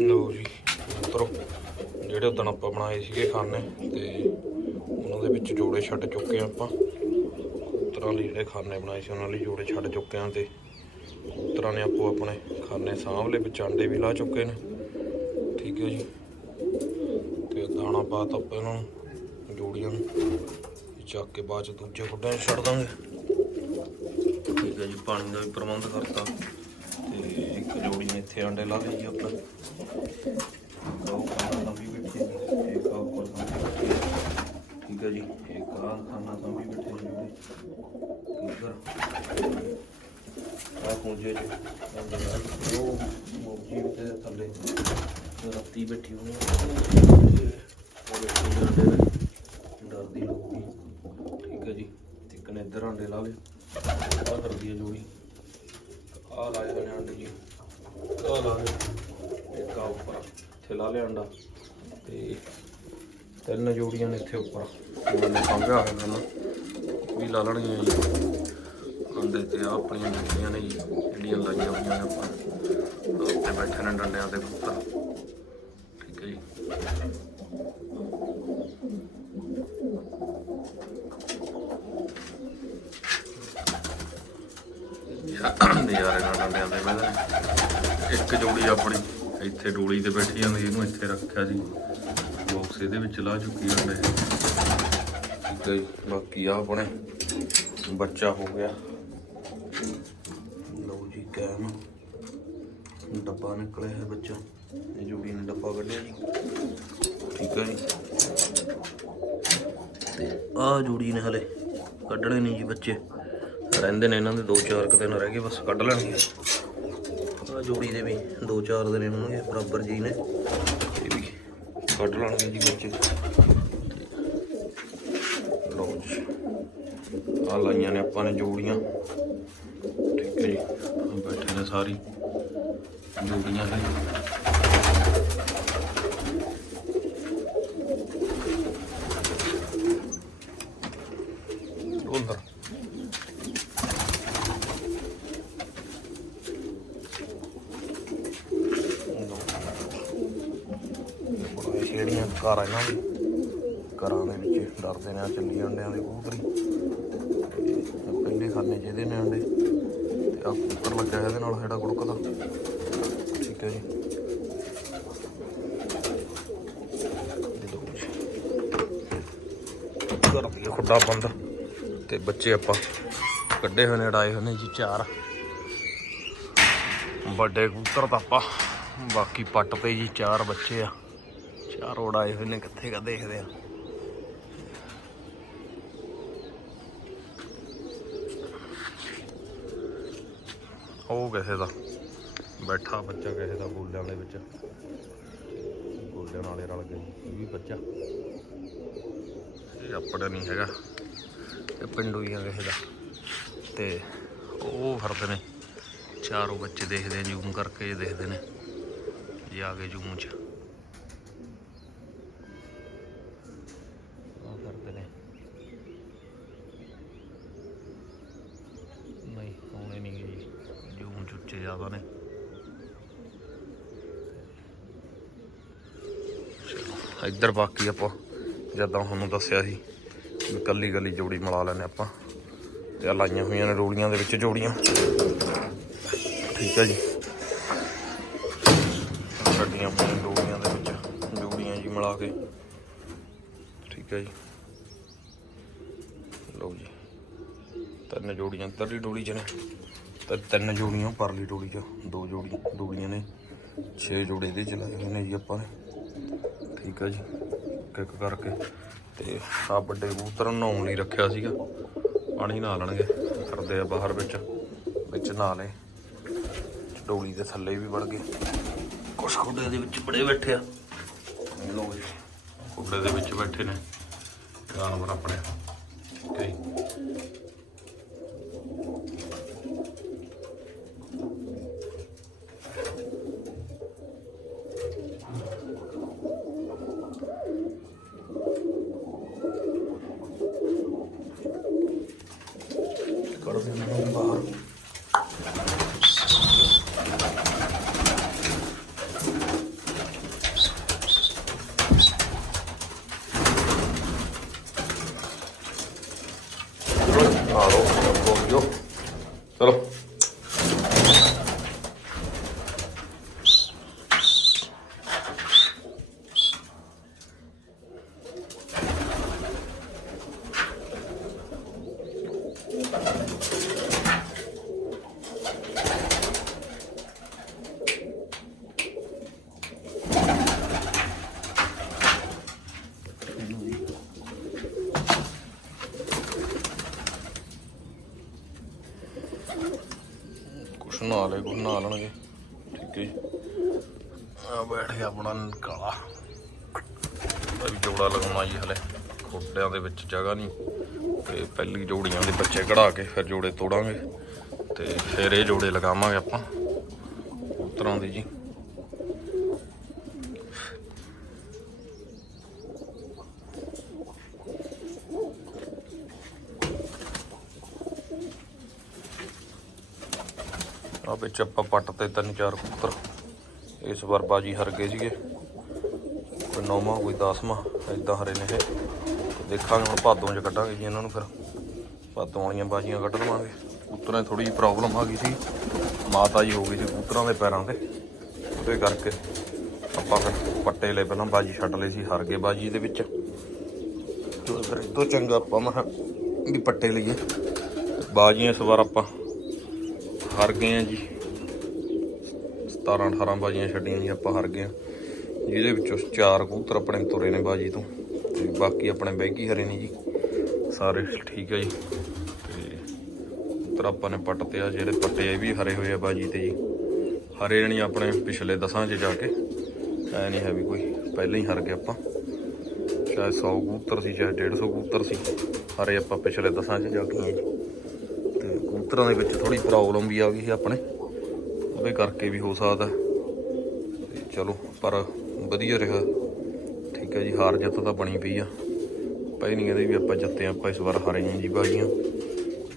ਲਓ ਜੀ। ਮਿੱਤਰੋ ਜਿਹੜੇ ਉਦੋਂ ਆਪਾਂ ਬਣਾਏ ਸੀਗੇ ਖਾਨੇ ਤੇ ਉਹਨਾਂ ਦੇ ਵਿੱਚ ਜੋੜੇ ਛੱਡ ਚੁੱਕੇ ਆ ਆਪਾਂ। ਕਬੂਤਰਾਂ ਲਈ ਜਿਹੜੇ ਖਾਨੇ ਬਣਾਏ ਸੀ, ਉਹਨਾਂ ਲਈ ਜੋੜੇ ਛੱਡ ਚੁੱਕੇ ਆ ਤੇ ਕਬੂਤਰਾਂ ਨੇ ਆਪੋ ਆਪਣੇ ਖਾਨੇ ਸਾਂਭ ਲਏ ਵਿੱਚ ਆਂਡੇ ਵੀ ਲਾ ਚੁੱਕੇ ਨੇ। ਠੀਕ ਹੈ ਜੀ। ਤੇ ਦਾਣਾ ਪਾਤ ਆਪਾਂ ਇਹਨਾਂ ਨੂੰ ਜੋੜੀਆਂ ਨੂੰ। ਚੱਕ ਕੇ ਬਾਅਦ ਚ ਦੂਜੇ ਖੁੱਡਾਂ ਛੱਡ ਦਾਂਗੇ। ਠੀਕ ਹੈ ਜੀ, ਪਾਣੀ ਦਾ ਵੀ ਪ੍ਰਬੰਧ ਕਰਤਾ। ਜੋੜੀ ਇੱਥੇ ਆਂਡੇ ਲਾ ਲਈ ਜੀ ਆਪਣਾ ਖਾਣਾ ਵੀ ਬੈਠੀ ਇੱਕ ਆ ਉੱਪਰ ਠੀਕ ਹੈ ਜੀ, ਇੱਕ ਆ ਖਾਣਾ ਸਾਂਭੀ ਬੈਠੇ ਨੇ ਆ ਪੁੰਜੇ ਚ ਉਹ ਮੋਜੀ ਤੇ ਥੱਲੇ ਰੱਤੀ ਬੈਠੀ ਹੋਣੀ ਉਹ ਬੈਠੀ ਆਂਡੇ ਡਰਦੀ ਲੋਕੀ। ਠੀਕ ਹੈ ਜੀ, ਤੇ ਇੱਕ ਨੇ ਇੱਧਰ ਆਂਡੇ ਲਾ ਲਏ। ਆ ਕਰਦੀ ਹੈ ਜੋੜੀ। ਆ ਲਾਏ ਹੋਏ ਅੰਡੇ ਜੀ। ਆ ਲਾ ਲਏ ਇੱਕ ਆ ਉੱਪਰ ਇੱਥੇ ਲਾ ਲਿਆ ਅੰਡਾ। ਤੇ ਤਿੰਨ ਜੋੜੀਆਂ ਨੇ ਇੱਥੇ ਉੱਪਰ। ਉਹਨੇ ਸੰਭਿਆ ਹੋਇਆ ਨਾ ਵੀ ਲਾ ਲੈਣੀਆਂ ਜੀ। ਅੰਡੇ ਤੇ ਆ ਆਪਣੀਆਂ ਬੈਠੀਆਂ ਨੇ ਜੀ। ਜਿਹੜੀਆਂ ਲਾਈਆਂ ਹੋਈਆਂ ਨੇ ਆਪਾਂ। ਉੱਤੇ ਬੈਠੇ ਨੇ ਡੰਡਿਆਂ ਦੇ ਉੱਪਰ ਠੀਕ ਹੈ ਜੀ। ਨਜ਼ਾਰੇ ਨਾਲ ਡੰਡਿਆਂ ਦੇ ਬਹਿੰਦੇ ਇੱਕ ਜੋੜੀ ਆਪਣੀ ਇੱਥੇ ਡੋਲੀ ਤੇ ਬੈਠੀ ਜਾਂਦੀ ਇਹਨੂੰ ਇੱਥੇ ਰੱਖਿਆ ਸੀ। ਬਾਕਸ ਇਹਦੇ ਵਿੱਚ ਲਾ ਚੁੱਕੀ ਅੰਡੇ ਠੀਕ ਹੈ ਬਾਕੀ ਆ ਆਪਣੇ ਬੱਚਾ ਹੋ ਗਿਆ। ਲਓ ਜੀ, ਕੈਮ। ਡੱਬਾ ਨਿਕਲਿਆ ਹੈ ਬੱਚਾ। ਇਹ ਜੋੜੀ ਨੇ ਡੱਬਾ ਕੱਢਿਆ ਜੀ। ਠੀਕ ਹੈ ਜੀ। ਤੇ ਆ ਜੋੜੀ ਨੇ ਹਲੇ ਕੱਢਣੇ ਨਹੀਂ ਜੀ ਬੱਚੇ। ਰਹਿੰਦੇ ਨੇ ਇਹਨਾਂ ਦੇ 2-4 ਕੁ ਦਿਨ ਰਹਿ ਗਏ, ਬਸ ਕੱਢ ਲੈਣਗੇ ਆ ਜੋੜੀ ਦੇ ਵੀ 2-4 ਦਿਨ ਹੋਣਗੇ ਬਰਾਬਰ ਜੀ ਨੇ। ਇਹ ਵੀ ਕੱਢ ਲੈਣਗੇ ਜੀ ਬੱਚੇ ਲਓ ਜੀ ਆ ਲਾਈਆਂ ਨੇ ਆਪਾਂ ਨੇ ਜੋੜੀਆਂ। ਠੀਕ ਹੈ ਜੀ ਬੈਠੇ ਨੇ ਸਾਰੀ ਜੋੜੀਆਂ ਨੇ ਉਧਰ ਇਹ ਜਿਹੜੀਆਂ ਘਰ ਆ ਇਹਨਾਂ ਦੀ। ਘਰਾਂ ਦੇ ਵਿੱਚ ਡਰਦੇ ਨੇ ਆ ਚੱਲੀ ਅੰਡਿਆਂ ਦੇ ਕਬੂਤਰੀ ਤੇ ਪਹਿਲੇ ਖਾਨੇ ਜਿਹਦੇ ਨੇ ਅੰਡੇ ਤੇ ਆ ਕਬੂਤਰ ਲੱਗਾ ਇਹਦੇ ਨਾਲ ਸਾਡਾ ਗੁੜਕਦਾ ਠੀਕ ਹੈ ਜੀ। ਇਹ ਲਓ ਘਰ ਖੁੱਡਾ ਬੰਦ। ਤੇ ਬੱਚੇ ਆਪਾਂ ਕੱਢੇ ਹੋਏ ਨੇ, ਅੜਾਏ ਹੋਏ ਨੇ ਜੀ ਚਾਰ। ਵੱਡੇ ਕਬੂਤਰ ਤਾਂ ਆਪਾਂ। ਬਾਕੀ ਪੱਟ ਤੇ ਜੀ ਚਾਰ ਬੱਚੇ ਆ। ਚਾਰ ਆਏ ਹੋਏ ਨੇ, ਕਿੱਥੇ ਕਾ ਦੇਖਦੇ ਆ। ਉਹ ਕਿਸੇ ਦਾ, ਬੈਠਾ ਬੱਚਾ ਕਿਸੇ ਦਾ ਗੋਲਿਆਂ ਦੇ ਵਿੱਚ। ਗੋਲਿਆਂ ਨਾਲੇ ਰਲ ਗਏ, ਇਹ ਵੀ ਬੱਚਾ। ਇਹ ਆਪਣਾ ਨਹੀਂ ਹੈਗਾ, ਇਹ ਪਿੰਡੂ ਹੀ ਆ ਕਿਸੇ ਦਾ। ਤੇ ਉਹ ਫਰਦ ਨੇ, ਚਾਰੋਂ ਬੱਚੇ ਦੇਖਦੇ ਜ਼ੂਮ ਕਰਕੇ ਦੇਖਦੇ ਨੇ, ਜੇ ਆ ਗਏ ਜ਼ੂਮ ਚ ਆ ਕਰਦੇ ਨੇ ਨਹੀਂ ਆਉਣੇ ਨਹੀਂ ਜੀ ਜ਼ੂਮ ਚ ਉੱਚੇ ਜ਼ਿਆਦਾ ਨੇ ਚਲੋ, ਇੱਧਰ ਬਾਕੀ ਆਪਾਂ ਜਦੋਂ ਤੁਹਾਨੂੰ ਦੱਸਿਆ ਸੀ ਵੀ ਕੱਲੀ ਕੱਲੀ ਜੋੜੀ ਮਿਲਾ ਲੈਨੇ ਆਪਾਂ। ਤੇ ਲਾਈਆਂ ਹੋਈਆਂ ਨੇ ਰੋਲੀਆਂ ਦੇ ਵਿੱਚ ਜੋੜੀਆਂ। ਠੀਕ ਹੈ ਜੀ। ਗੱਡੀਆਂ ਹੋਈਆਂ ਜੋੜੀਆਂ ਦੇ ਵਿੱਚ ਜੋੜੀਆਂ ਜੀ ਮਿਲਾ ਕੇ। ਠੀਕ ਹੈ ਜੀ। ਲਓ ਜੀ। ਤਿੰਨ ਜੋੜੀਆਂ ਇੱਧਰਲੀ ਡੋਲੀ 'ਚ ਨੇ। ਤੇ ਤਿੰਨ ਜੋੜੀਆਂ ਪਰਲੀ ਡੋਲੀ 'ਚ। ਦੋ ਜੋੜੀ ਡੋਲੀਆਂ ਨੇ। 6 ਜੋੜੇ ਇਹਦੇ 'ਚ ਲਾਏ ਹੋਏ ਨੇ ਜੀ ਆਪਾਂ ਨੇ। ਠੀਕ ਹੈ ਜੀ ਕਿੱਕ ਕਰਕੇ। ਤੇ ਆ ਵੱਡੇ ਕਬੂਤਰ ਨੂੰ ਨਹਾਉਣ ਲਈ ਰੱਖਿਆ ਸੀਗਾ। ਪਾਣੀ ਨਹਾ ਲੈਣਗੇ, ਕਰਦੇ ਆ ਬਾਹਰ ਵਿੱਚ ਵਿੱਚ ਨਹਾ ਲਏ ਡੋਲੀ ਦੇ ਥੱਲੇ ਵੀ ਵੜ ਗਏ। ਕੁਛ ਖੁੱਡੇ ਦੇ ਵਿੱਚ ਬੜੇ ਬੈਠੇ ਆ। ਇਹ ਲੋ ਜੀ, ਖੁੱਡੇ ਦੇ ਵਿੱਚ ਬੈਠੇ ਨੇ। ਜਾਨਵਰ ਆਪਣੇ। ਕਈ 二楼两个包走了。ਨਹਾ ਲੈ ਕੋ ਨਹਾ ਲੈਣਗੇ ਠੀਕ ਹੈ ਜੀ। ਆ ਬੈਠ ਗਿਆ ਆਪਣਾ ਕਾਲਾ। ਇਹਦਾ ਵੀ ਜੋੜਾ ਲਗਾਉਣਾ ਜੀ ਹਲੇ। ਖੋਡਿਆਂ ਦੇ ਵਿੱਚ ਜਗ੍ਹਾ ਨਹੀਂ। ਤੇ ਪਹਿਲੀ ਜੋੜੀਆਂ ਦੇ ਬੱਚੇ ਕਢਾ ਕੇ ਫਿਰ ਜੋੜੇ ਤੋੜਾਂਗੇ। ਤੇ ਫਿਰ ਇਹ ਜੋੜੇ ਲਗਾਵਾਂਗੇ ਆਪਾਂ। ਉਤਰਾਂ ਦੀ ਜੀ। ਆ ਵਿੱਚ ਆਪਾਂ ਪੱਟ ਤੇ ਤਿੰਨ ਚਾਰ ਕਬੂਤਰ ਇਸ ਵਾਰ ਬਾਜੀ ਹਰ ਗਏ ਸੀਗੇ। ਕੋਈ ਨੌਵਾਂ, ਕੋਈ ਦਸਵਾਂ ਇਦਾਂ ਹਰੇ ਨੇ ਇਹ। ਦੇਖਾਂਗੇ ਹੁਣ ਭਾਦੋਂ ਚ ਕੱਢਾਂਗੇ ਜੀ ਇਹਨਾਂ ਨੂੰ ਫਿਰ। ਭਾਦੋਂ ਵਾਲੀਆਂ ਬਾਜੀਆਂ ਕੱਢ ਲਵਾਂਗੇ। ਕਬੂਤਰਾਂ 'ਚ ਥੋੜੀ ਜਿਹੀ ਪ੍ਰੋਬਲਮ ਆ ਗਈ ਸੀ। ਮਾਤਾ ਜੀ ਹੋ ਗਈ ਸੀ ਕਬੂਤਰਾਂ ਦੇ ਪੈਰਾਂ ਤੇ। ਉਹਦੇ ਕਰਕੇ ਆਪਾਂ ਫਿਰ ਪੱਟੇ ਲੈ ਪਹਿਲਾਂ, ਬਾਜੀ ਛੱਡ ਲਈ ਸੀ, ਹਰ ਗਏ ਬਾਜੀ ਦੇ ਵਿੱਚ। ਫਿਰ ਇਹ ਤੋਂ ਚੰਗਾ ਆਪਾਂ ਮੈਂ ਕਿਹਾ ਵੀ ਪੱਟੇ ਲਈਏ। ਬਾਜੀਆਂ ਇਸ ਵਾਰ ਆਪਾਂ ਹਾਰ ਗਏ ਆ ਜੀ। 17 18 ਬਾਜੀਆਂ ਛੱਡੀਆਂ ਜੀ, ਆਪਾਂ ਹਾਰ ਗਏ ਆ। ਜਿਹਦੇ ਵਿੱਚੋਂ ਚਾਰ ਕਬੂਤਰ ਆਪਣੇ ਤੁਰੇ ਨੇ ਬਾਜੀ ਤੋਂ। ਤੇ ਬਾਕੀ ਆਪਣੇ ਬੈਂਕੀ ਹਰੇ ਨੇ ਜੀ। ਸਾਰੇ ਠੀਕ ਹੈ ਜੀ। ਤੇ ਕਬੂਤਰ ਆਪਾਂ ਨੇ ਪੱਟ ਤੇ ਆ, ਜਿਹੜੇ ਪੱਟੇ ਆ ਵੀ ਹਰੇ ਹੋਏ ਆ ਬਾਜੀ ਤੇ ਜੀ। ਹਰੇ ਨਹੀਂ ਆਪਣੇ ਪਿਛਲੇ ਦਸਾਂ 'ਚ ਜਾ ਕੇ। ਐ ਨਹੀਂ ਹੈ ਵੀ ਕੋਈ। ਪਹਿਲਾਂ ਹੀ ਹਰ ਗਏ ਆਪਾਂ। ਚਾਹੇ 100 ਕਬੂਤਰ ਸੀ, ਚਾਹੇ 150 ਕਬੂਤਰ ਸੀ। ਹਰੇ ਆਪਾਂ ਪਿਛਲੇ ਦਸਾਂ 'ਚ ਜਾ ਕੇ ਜੀ। ਕਬੂਤਰਾਂ ਦੇ ਵਿੱਚ ਥੋੜੀ ਪ੍ਰੋਬਲਮ ਵੀ ਆ ਗਈ ਸੀ ਆਪਣੇ। ਉਹਦੇ ਕਰਕੇ ਵੀ ਹੋ ਸਕਦਾ। ਚਲੋ, ਪਰ ਵਧੀਆ ਰਿਹਾ। ਠੀਕ ਹੈ ਜੀ, ਹਾਰ ਜਿੱਤ ਤਾਂ ਬਣੀ ਪਈ ਆ। ਪਈ ਨਹੀਂ ਕਹਿੰਦੇ ਵੀ ਆਪਾਂ ਜਿੱਤੇ ਆਪਾਂ ਇਸ ਵਾਰ ਹਾਰੇ ਹਾਂ ਜੀ ਬਾਜੀਆਂ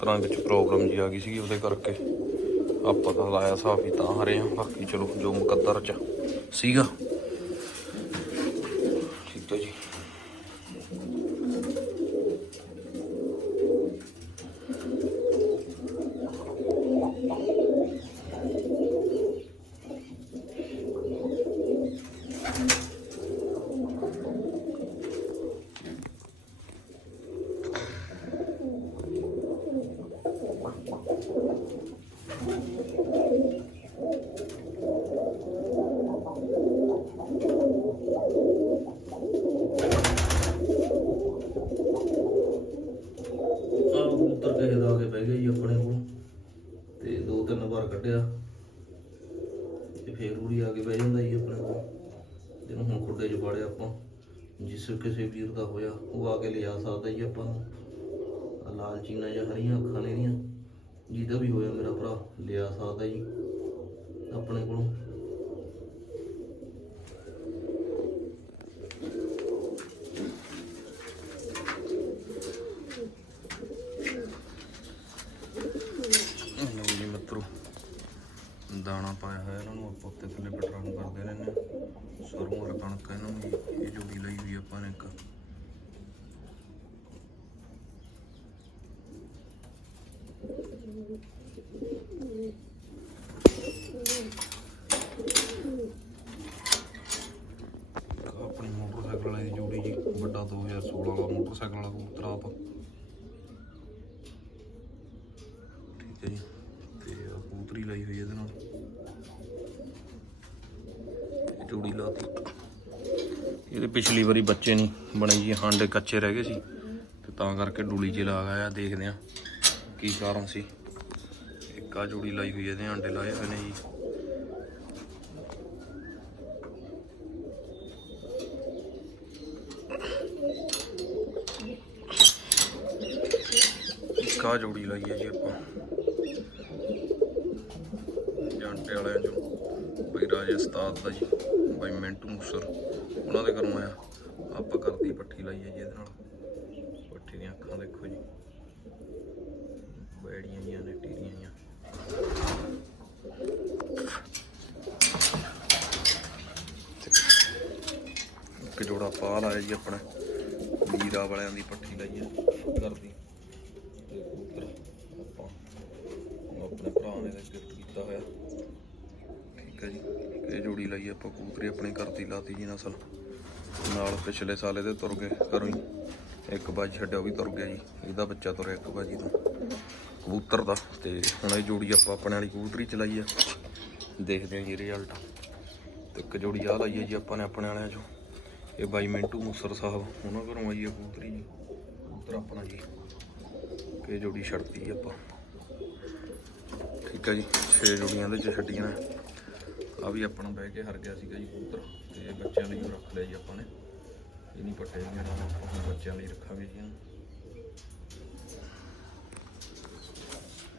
ਤਰ੍ਹਾਂ ਵਿੱਚ ਪ੍ਰੋਬਲਮ ਜੀ ਆ ਗਈ ਸੀਗੀ ਉਹਦੇ ਕਰਕੇ। ਆਪਾਂ ਤਾਂ ਲਾਇਆ ਹਿਸਾਬ ਹੀ ਤਾਂ ਹਾਰੇ ਆ। ਬਾਕੀ ਚਲੋ, ਜੋ ਮੁਕੱਦਰ ਚ ਸੀਗਾ। ਠੀਕ ਹੈ ਜੀ ਆ ਕਬੂਤਰ ਕਿਸੇ ਦਾ ਆ ਕੇ ਬਹਿ ਗਿਆ ਜੀ ਆਪਣੇ ਕੋਲ ਤੇ ਦੋ ਤਿੰਨ ਕੱਢਿਆ ਤੇ ਫੇਰ ਉੜੀ ਆ ਕੇ ਬਹਿ ਜਾਂਦਾ ਜੀ ਆਪਣੇ ਕੋਲ। ਜਿਹਨੂੰ ਹੁਣ ਖੁੱਡੇ 'ਚ ਪਾੜਿਆ ਆਪਾਂ। ਜਿਸ ਕਿਸੇ ਵੀਰ ਦਾ ਹੋਇਆ, ਉਹ ਆ ਕੇ ਲਿਆ ਸਕਦਾ ਜੀ ਆਪਾਂ ਨੂੰ। ਆਹ ਲਾਲ ਚੀਨਾ ਜਾਂ ਹਰੀਆਂ ਅੱਖਾਂ ਨੇ ਇਹਦੀਆਂ। ਜਿਹਦਾ ਵੀ ਹੋਇਆ ਮੇਰਾ ਭਰਾ, ਲਿਆ ਸਕਦਾ ਜੀ ਆਪਣੇ ਕੋਲੋਂ ਲਓ ਜੀ ਮਿੱਤਰੋ ਦਾਣਾ ਪਾਇਆ ਹੋਇਆ ਇਹਨਾਂ ਨੂੰ ਆਪਾਂ ਉੱਤੇ ਥੱਲੇ ਪਟਰਾਂ ਕਰਦੇ ਰਹਿੰਦੇ ਹਾਂ ਸਰੋਂ ਔਰ ਕਣਕ ਇਹਨਾਂ ਨੂੰ ਜੀ ਇਹ ਜੋੜੀ ਲਈ ਹੋਈ ਆਪਾਂ ਨੇ ਇੱਕ ਆਹ ਆਪਣੀ ਮੋਟਰਸਾਈਕਲ ਵਾਲੀ ਦੀ ਜੋੜੀ ਜੀ, ਵੱਡਾ 2016 ਵਾਲਾ ਮੋਟਰਸਾਈਕਲ ਵਾਲਾ ਕਬੂਤਰ ਆਪ। ਠੀਕ ਹੈ ਜੀ। ਤੇ ਆਹ ਕਬੂਤਰੀ ਲਾਈ ਹੋਈ ਹੈ ਇਹਦੇ ਨਾਲ। ਇਹ ਜੋੜੀ ਲਾਤੀ। ਇਹਦੇ ਪਿਛਲੀ ਵਾਰੀ ਬੱਚੇ ਨਹੀਂ ਬਣੇ ਜੀ, ਹਾਂਡੇ ਕੱਚੇ ਰਹਿ ਗਏ ਸੀ। ਤੇ ਤਾਂ ਕਰਕੇ ਡੂਲੀ 'ਚ ਲਾ ਗਿਆ ਦੇਖਦੇ ਆ ਕੀ ਕਾਰਨ ਸੀ। ਆ ਜੋੜੀ ਲਾਈ ਹੋਈ ਹੈ ਇਹਦੇ ਆਂਡੇ ਲਾਏ ਹੋਏ ਨੇ ਜੀ। ਇੱਕ ਜੋੜੀ ਲਾਈ ਹੈ ਜੀ ਆਪਾਂ। ਜਾਂਟੇ ਵਾਲਿਆਂ ਚੋਂ। ਬਈ ਰਾਜੇ ਉਸਤਾਦ ਦਾ ਜੀ, ਬਾਈ ਮਿੰਟੂ ਮੁਸਰ, ਉਹਨਾਂ ਦੇ ਘਰੋਂ ਆਇਆ। ਆਪਾਂ ਕਰਦੀ ਪੱਠੀ ਲਾਈ ਹੈ ਜੀ ਇਹਦੇ ਨਾਲ। ਪੱਠੀ ਦੀਆਂ ਅੱਖਾਂ ਦੇਖੋ ਜੀ ਬੈੜੀਆਂ ਜੀਆਂ ਨੇ ਟੀਰੀਆਂ ਜੀਆਂ ਇੱਕ ਜੋੜਾ ਪਾ ਲਾਇਆ ਜੀ ਆਪਣਾ। ਵੀਰਾ ਵਾਲਿਆਂ ਦੀ ਪੱਠੀ ਲਾਈ ਹੈ ਕਰਦੀ ਤੇ ਕਬੂਤਰ ਆਪਾਂ ਆਪਣੇ ਭਰਾ ਨੇ ਗਿਫਟ ਕੀਤਾ ਹੋਇਆ। ਠੀਕ ਹੈ ਜੀ। ਇਹ ਜੋੜੀ ਲਈ ਆਪਾਂ, ਕਬੂਤਰੀ ਘਰ ਦੀ ਲਾਤੀ ਜੀ ਨਸਲ। ਨਾਲ ਪਿਛਲੇ ਸਾਲ ਇਹਦੇ ਤੁਰ ਗਏ ਘਰੋਂ ਹੀ। ਇੱਕ ਬਾਜੀ ਛੱਡਿਆ, ਉਹ ਵੀ ਤੁਰ ਗਿਆ ਜੀ। ਇਹਦਾ ਬੱਚਾ ਤੁਰਿਆ ਇੱਕ ਬਾਜੀ ਤੋਂ। ਕਬੂਤਰ ਦਾ। ਤੇ ਹੁਣ ਇਹ ਜੋੜੀ ਆਪਾਂ ਆਪਣੇ ਵਾਲੀ ਕਬੂਤਰੀ ਚਲਾਈ ਆ। ਦੇਖਦੇ ਹਾਂ ਜੀ ਰਿਜ਼ਲਟ ਤੇ ਇੱਕ ਜੋੜੀ ਆ ਲਾਈ ਹੈ ਜੀ ਆਪਾਂ ਨੇ ਆਪਣੇ ਵਾਲਿਆਂ ਚੋਂ। ਇਹ ਬਾਈ ਮਿੰਟੂ ਮੁਸਰ ਸਾਹਿਬ, ਉਹਨਾਂ ਘਰੋਂ ਆਈ ਹੈ ਕਬੂਤਰੀ ਜੀ। ਕਬੂਤਰ ਆਪਣਾ ਜੀ ਇਹ ਜੋੜੀ ਛੱਡਤੀ ਆਪਾਂ। ਠੀਕ ਆ ਜੀ 6 ਜੋੜੀਆਂ ਦੇ ਚ ਛੱਡੀਆਂ ਨੇ। ਆ ਵੀ ਆਪਣਾ ਬਹਿ ਕੇ ਹਰ ਗਿਆ ਸੀਗਾ ਜੀ ਕਬੂਤਰ। ਤੇ ਬੱਚਿਆਂ ਲਈ ਰੱਖ ਲਿਆ ਜੀ ਆਪਾਂ ਨੇ। ਇਹ ਨਹੀਂ ਪੱਟੇ ਗਏ ਬੱਚਿਆਂ ਲਈ ਰੱਖਾਂਗੇ ਜੀ।